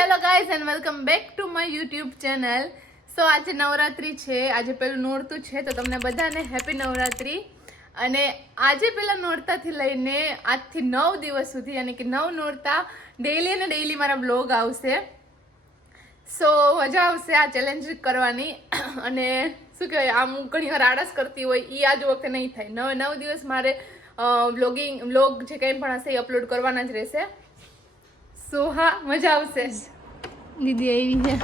Hello guys and welcome back to my YouTube channel. So આજે નવરાત્રી છે, આજે પેલું નોરતું છે, તો તમને બધાને હેપી નવરાત્રી. અને આજે પેલા નોરતાથી લઈને આજથી 9 દિવસ સુધી યાની કે 9 નોરતા ડેઈલી અને ડેઈલી મારા બ્લોગ આવશે. સો મજા આવશે આ ચેલેન્જ કરવાની. અને શું કહેવાય, આમ ઘણી વાર આળસ કરતી હોય એ આજ વખતે નહીં થાય. 9 દિવસ મારે વ્લોગ જે કંઈ પણ હશે એ અપલોડ કરવાના જ રહેશે. સો હા, મજા આવશે. દીદી આવી છે.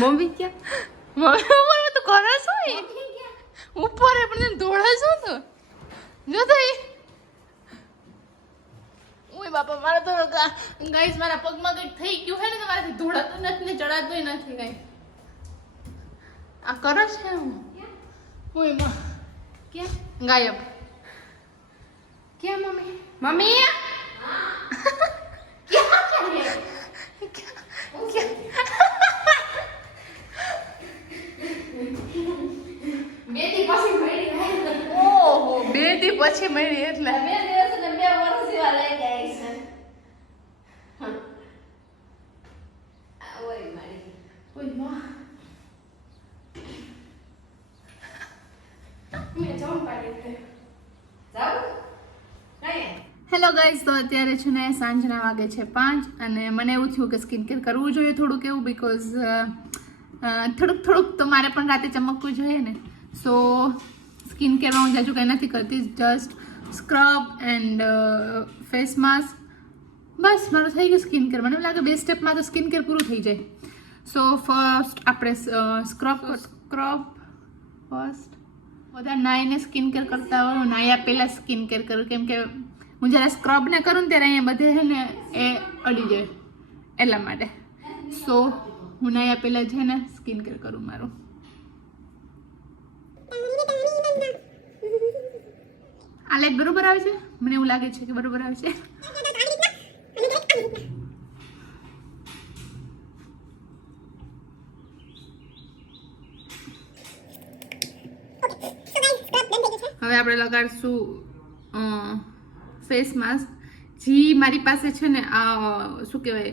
મમ્મી ક્યાં? મમ્મી તો કરે શું? ઉપર પણ દોડે શું તો જો તો ઓય બાપા, મારા તો ગાઈસ મારા પગમાં કંઈક થઈ ગયું છે ને, તો મારાથી દોડાતું નથી ને ચડાતું નથી કઈ. આ કરે છે હું ઓય માં ક્યાં ગાયબ? ક્યાં મમ્મી? મમ્મી બેટી પછી મળી એટલે 2 દિવસ ને 2 વર્ષ જેવા લઈ જાય છે. ઓય મારી ઓય માં મે જાઉં પાડી દે જાઉં કઈ. હેલો ગાઈઝ, તો અત્યારે છે ને સાંજના વાગે છે 5 અને મને એવું થયું કે સ્કિન કેર કરવું જોઈએ થોડુંક એવું, બીકોઝ થોડુંક તો મારે પણ રાતે ચમકવું જોઈએ ને. સો સ્કિન કેરમાં હું જાજુ કંઈ નથી કરતી, just scrub and face mask, બસ મારું થઈ ગયું સ્કિન કેર. મને એવું લાગે 2 સ્ટેપમાં તો સ્કિન કેર પૂરું થઈ જાય. સો ફર્સ્ટ આપણે સ્ક્રબ ફર્સ્ટ બધા નાઈને સ્કિન કેર કરતા હોય, નાયા પહેલાં સ્કિન કેર કરું, કેમ કે હું જ્યારે સ્ક્રબ ને કરું ને ત્યારે અહીંયા બધે છે ને એ અડી જાય એટલા માટે. સો હું નાયા પહેલાં છે ને સ્કિન કેર કરું મારું. આ લાઈટ બરોબર આવે છે? મને એવું લાગે છે કે બરોબર આવે છે. હવે આપણે લગાડશું ફેસ માસ્ક. જે મારી પાસે છે ને આ શું કહેવાય,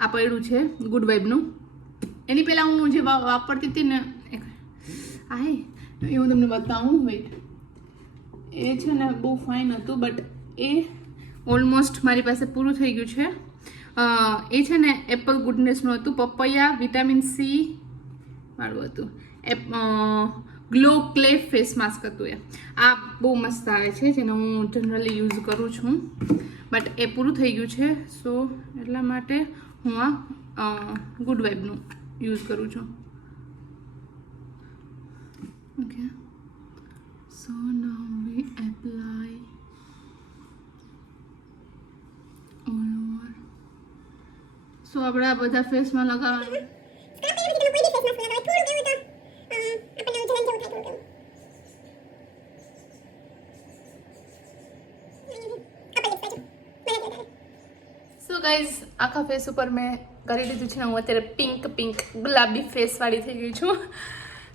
આ પડ્યું છે ગુડ વાઇબનું. એની પહેલાં હું જે વાપરતી હતી ને આ એ હું તમને બતાવું. વેઇટ, એ છે ને બહુ ફાઇન હતું, બટ એ ઓલમોસ્ટ મારી પાસે પૂરું થઈ ગયું છે. એ છે ને એપલ ગુડનેસનું હતું, પપૈયા વિટામિન સી વાળું હતું. ગ્લો ક્લે ફેસ માસ્ક હતું. એ આ બહુ મસ્ત આવે છે, જેને હું જનરલી યુઝ કરું છું, બટ એ પૂરું થઈ ગયું છે. સો એટલા માટે હું આ ગુડ વાઇબનું યુઝ કરું છું. Okay, so now we apply all over. So આપણે આ બધા ફેસમાં લગાવવાનું. સો ગાઈઝ, આખા ફેસ ઉપર મેં કરી દીધું છે ને. હું અત્યારે પિંક ગુલાબી ફેસ વાળી થઈ ગઈ છું.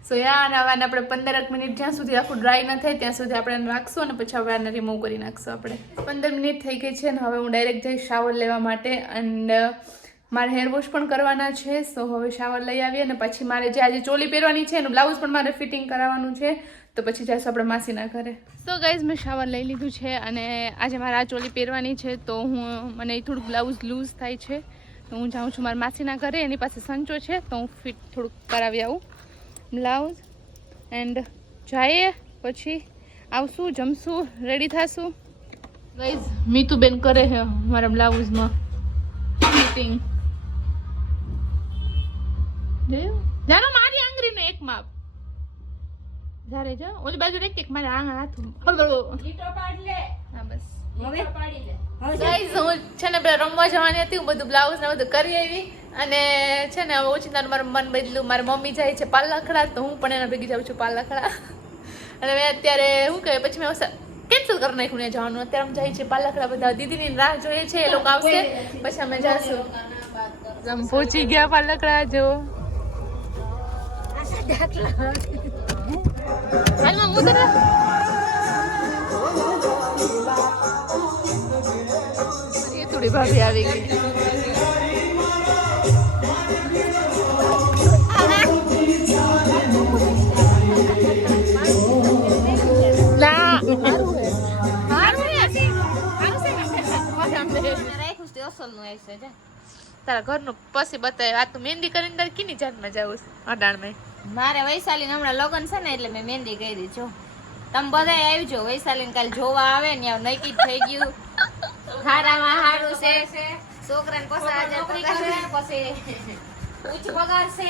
સો યાર, હવે આપણે 15 મિનિટ જ્યાં સુધી આખું ડ્રાય ન થાય ત્યાં સુધી આપણે રાખશું, અને પછી હવે આને રિમૂવ કરી નાખશું આપણે. 15 મિનિટ થઈ ગઈ છે ને હવે હું ડાયરેક્ટ જઈશ શાવર લેવા માટે. એન્ડ મારે હેર વોશ પણ કરવાના છે. સો હવે શાવર લઈ આવીએ અને પછી મારે જે આજે ચોલી પહેરવાની છે એનું બ્લાઉઝ પણ મારે ફિટિંગ કરાવવાનું છે, તો પછી જઈશું આપણે માસીના ઘરે. સો ગાઈઝ, મેં શાવર લઈ લીધું છે અને આજે મારે આ ચોલી પહેરવાની છે, તો મને થોડુંક બ્લાઉઝ લૂઝ થાય છે, તો હું જાઉં છું મારા માસીના ઘરે. એની પાસે સંચો છે, તો હું ફિટ થોડુંક કરાવી આવું બ્લાઉઝ. એન્ડ જઈએ, પછી આવશું, જમશું, રેડી થશું. ગાઈઝ, મીતુબેન કરે છે મારા બ્લાઉઝમાં ફિટિંગ. જાનો મારી આંગળીનો એક માપ જારે જો ઓલી બાજુ રેક એક મારા હાથ લીટો પાડ લે. હા બસ લીટો પાડી લે. ગાઈઝ, હું છે ને પેલા રમવા જવાની હતી, હું બધું બ્લાઉઝ ને બધું કરી આવી. અને છે ને હવે ઓછીતાનું મારું મન બદલું. મારી મમ્મી જાય છે પાલખડા, તો હું પણ એના ભેગી જાઉં છું પાલખડા. અને મેં અત્યારે શું કહે, પછી મેં કેન્સલ કરી નાખ્યું ને જવાનું. અત્યારે અમે જાય છે પાલખડા, બધા દીદીની રાહ જોઈએ છે, એ લોકો આવશે પછી અમે જાશું. પહોંચી ગયા પાલખડા જો. હાલમાં હું તને આપણી ભાભી આવી ગઈ. તારા ઘરનું પછી બતાવે. આ તો મહેંદી કરીને તારે કીની જાતમાં જાવું અડાણમાં? મારે વૈશાલી હમણાં લગ્ન છે ને એટલે મેં મહેંદી કરી છો. તમે બધા આવજો વૈશાલી કાલ જોવા આવે ને નક્કી થઈ ગયું. હારામાં હારું છે, છોકરાને 50,000 પગાર છે, પછી ઉચ્ચ પગાર છે,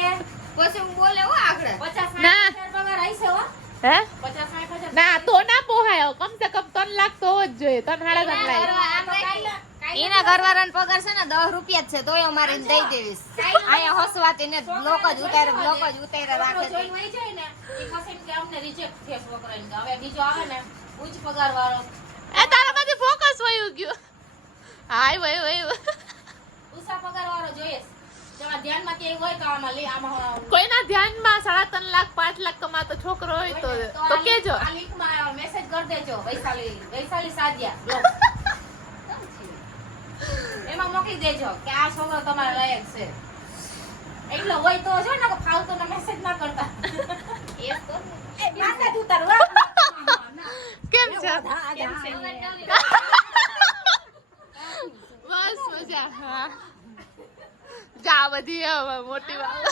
પછી હું બોલે હો આગળ 50,000 પગાર આઈશે હો. હે 50,000 ના તો ના પોહાય. કમ સે કમ 3 લાખ તો હોવો જ જોઈએ. 3.5 લાખ. એના ઘરવાળાનો પગાર છે ને 10 રૂપિયા જ છે તોય અમારે એને દઈ દેવીશ. અહીંયા હસવાત એને બ્લોક જ ઉતારે રાખે છે. ઉચ્ચ પગાર વાળો એ તારા માંથી ફોકસ વયું ગયું. હાય વયું ઉષા પગાર વાળો જોઈએ. તમારા ધ્યાનમાં કે હોય કે આમાં કોઈના ધ્યાનમાં 3.5 લાખ 5 લાખ કમાતો છોકરો હોય તો કેજો. આ લિંકમાં મેસેજ કરી દેજો. વૈશાલી સાદિયા બ્લોગ એમાં મોકલી દેજો કે આ છોકરો તમારા લાયક છે. એટલો હોય તો જો ને ફાલતુ ના મેસેજ ના કરતા. એ તો માથે ઉતારવા કેમ છે? બસ મજા. હા જા બધી હવે મોટી વાત.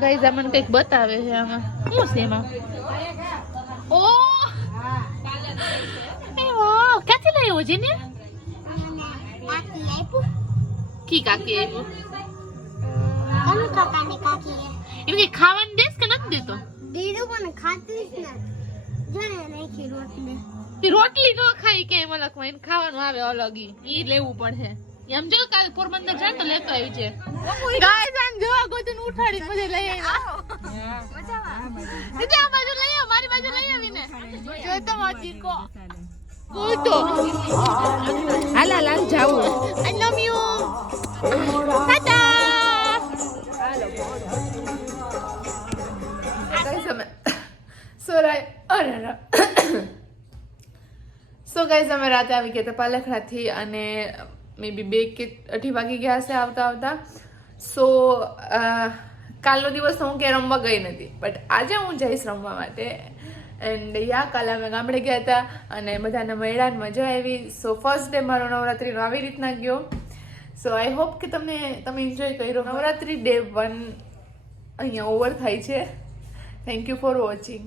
ગાઈસ અમને કંઈક બતાવે છે આમાં. શું છે એમાં? ઓ એ વાહ, ક્યાંથી લાવ્યો છે ને? કી કાકી આવ્યું? એમ કે ખાવાનું દેશ કે નથી દેતો? રોટલી નો ખાઈ કે મલકમાં એને ખાવાનું આવે અલગ. ઈ લેવું પડે. એમ જો કાલ પોરબંદર જાય તો લેતો આવી છે. ગાઈસ આમ જો ગોતન ઉઠાડી પછી લઈ આવ્યા. આ બાજુ લઈ આવ, મારી બાજુ લઈ આવીને જો તો માજી કો ગોતો હાલા લાલ જાવું. આઈ લવ યુ. ટાટા. ગાઈસ અમે સો ગાઈસ અમે રાતે આવી ગયા હતા પાલખરાથી અને મે બી 2 કે 2:30 વાગી ગયા હશે આવતા. સો કાલનો દિવસ હું કે રમવા ગઈ નથી, બટ આજે હું જઈશ રમવા માટે. એન્ડ યા કાલે અમે ગામડે ગયા હતા અને બધાને મળ્યા ને મજા આવી. સો ફર્સ્ટ ડે મારો નવરાત્રીનો આવી રીતના ગયો. સો આઈ હોપ કે તમે એન્જોય કર્યો. નવરાત્રી ડે 1 અહીંયા ઓવર થાય છે. Thank you for watching.